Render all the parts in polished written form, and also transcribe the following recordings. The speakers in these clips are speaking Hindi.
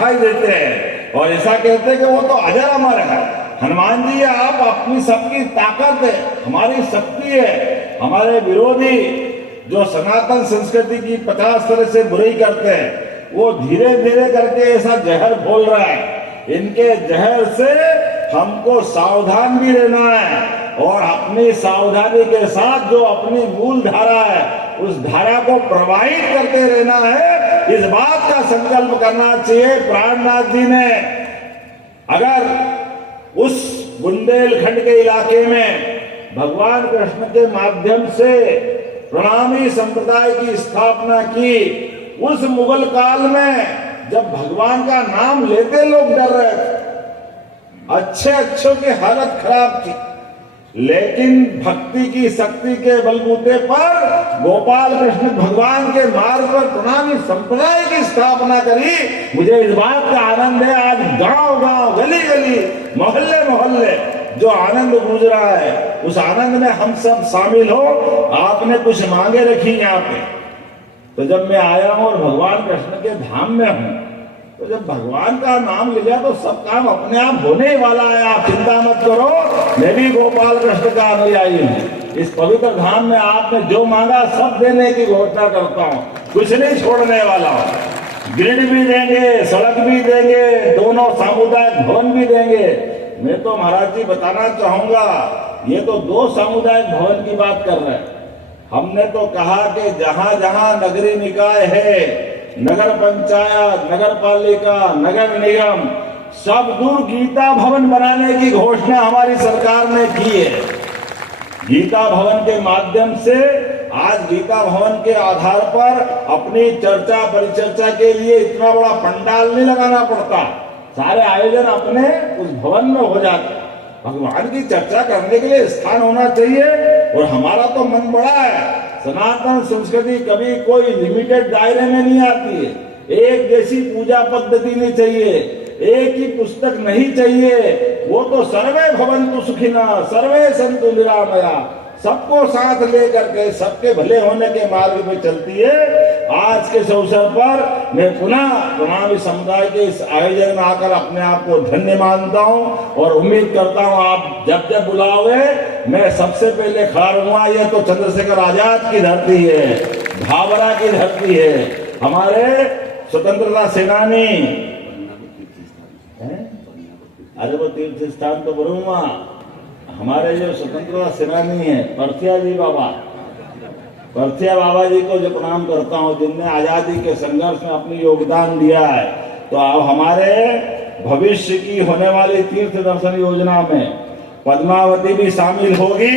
दिखाई देते हैं और ऐसा कहते हैं कि वो तो अजर अमर है। हनुमान जी आप अपनी सबकी ताकत है, हमारी शक्ति है। हमारे विरोधी जो सनातन संस्कृति की 50 तरह से बुराई करते हैं, वो धीरे धीरे करके ऐसा जहर बोल रहा है। इनके जहर से हमको सावधान भी रहना है और अपनी सावधानी के साथ जो अपनी मूल धारा है उस धारा को प्रवाहित करते रहना है। इस बात का संकल्प करना चाहिए। प्राणनाथ जी ने अगर उस बुंदेलखंड के इलाके में भगवान कृष्ण के माध्यम से प्रणामी संप्रदाय की स्थापना की, उस मुगल काल में जब भगवान का नाम लेते लोग डर रहे थे, अच्छे अच्छों की हालत खराब थी, लेकिन भक्ति की शक्ति के बलबूते पर गोपाल कृष्ण भगवान के मार्ग पर प्रणामी संप्रदाय की स्थापना करी। मुझे इस बात का आनंद है, आज गांव गांव गली गली मोहल्ले मोहल्ले जो आनंद गूंज रहा है, उस आनंद में हम सब शामिल हो। आपने कुछ मांगे रखी यहाँ पे, तो जब मैं आया हूं और भगवान कृष्ण के धाम में हूं, तो जब भगवान का नाम लिया तो सब काम अपने आप होने ही वाला है। आप चिंता मत करो, मैं भी गोपाल कृष्ण का अनुयायी हूँ। इस पवित्र धाम में आपने जो मांगा सब देने की घोषणा करता हूँ, कुछ नहीं छोड़ने वाला हूँ। ग्रिड भी देंगे, सड़क भी देंगे, दोनों सामुदायिक भवन भी देंगे। मैं तो महाराज जी बताना चाहूंगा, ये तो 2 सामुदायिक भवन की बात कर रहे हैं। हमने तो कहा कि जहां जहां नगरी निकाय है, नगर पंचायत, नगर पालिका, नगर निगम, सब दूर गीता भवन बनाने की घोषणा हमारी सरकार ने की है। गीता भवन के माध्यम से आज गीता भवन के आधार पर अपनी चर्चा परिचर्चा के लिए इतना बड़ा पंडाल नहीं लगाना पड़ता, सारे आयोजन अपने उस भवन में हो जाते। भगवान की चर्चा करने के लिए स्थान होना चाहिए। और हमारा तो मन बड़ा है, सनातन संस्कृति कभी कोई लिमिटेड दायरे में नहीं आती है। एक जैसी पूजा पद्धति नहीं चाहिए, एक ही पुस्तक नहीं चाहिए। वो तो सर्वे भवन्तु सुखिनः, सर्वे सन्तु निरामया, सबको साथ लेकर के सबके भले होने के मार्ग पे चलती है। आज के इस अवसर पर मैं पुनः प्रणामी समुदाय के इस आयोजन में आकर अपने आप को धन्य मानता हूँ और उम्मीद करता हूँ आप जब जब बुलाओगे मैं सबसे पहले खड़ा रहूंगा। ये तो चंद्रशेखर आजाद की धरती है, भाभरा की धरती है, हमारे स्वतंत्रता सेनानी। अरे वो तीर्थ स्थान तो बोलूंगा, हमारे जो स्वतंत्रता सेनानी है परथिया जी बाबा, परथिया बाबा जी को जो प्रणाम करता हूँ, जिनने आजादी के संघर्ष में अपनी योगदान दिया है। तो अब हमारे भविष्य की होने वाली तीर्थ दर्शन योजना में पद्मावती भी शामिल होगी,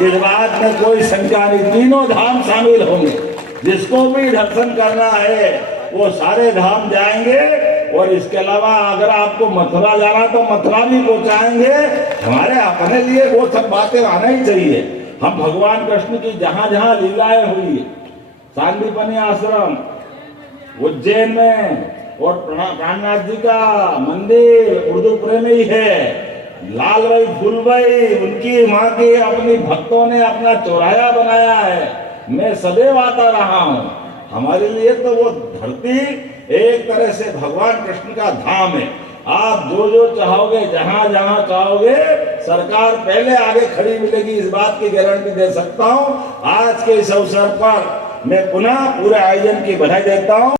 इस बात में कोई शंका नहीं। तीनों धाम शामिल होंगे, जिसको भी दर्शन करना है वो सारे धाम जाएंगे। और इसके अलावा अगर आपको मथुरा जाना तो मथुरा भी पहुंचाएंगे। हमारे अपने लिए वो सब बातें आना ही चाहिए। हम भगवान कृष्ण की जहां जहां लीलाएं हुई, सांदीपनि आश्रम उज्जैन में और प्राणनाथ जी का मंदिर उर्दूपुरे में ही है, लाल भाई फूल भाई उनकी माँ के अपनी भक्तों ने अपना चौराया बनाया है। मैं सदैव आता रहा हूँ। हमारे लिए तो वो धरती एक तरह से भगवान कृष्ण का धाम है। आप जो जो चाहोगे, जहां जहां चाहोगे, सरकार पहले आगे खड़ी मिलेगी, इस बात की गारंटी दे सकता हूं। आज के इस अवसर पर मैं पुनः पूरे आयोजन की बधाई देता हूं।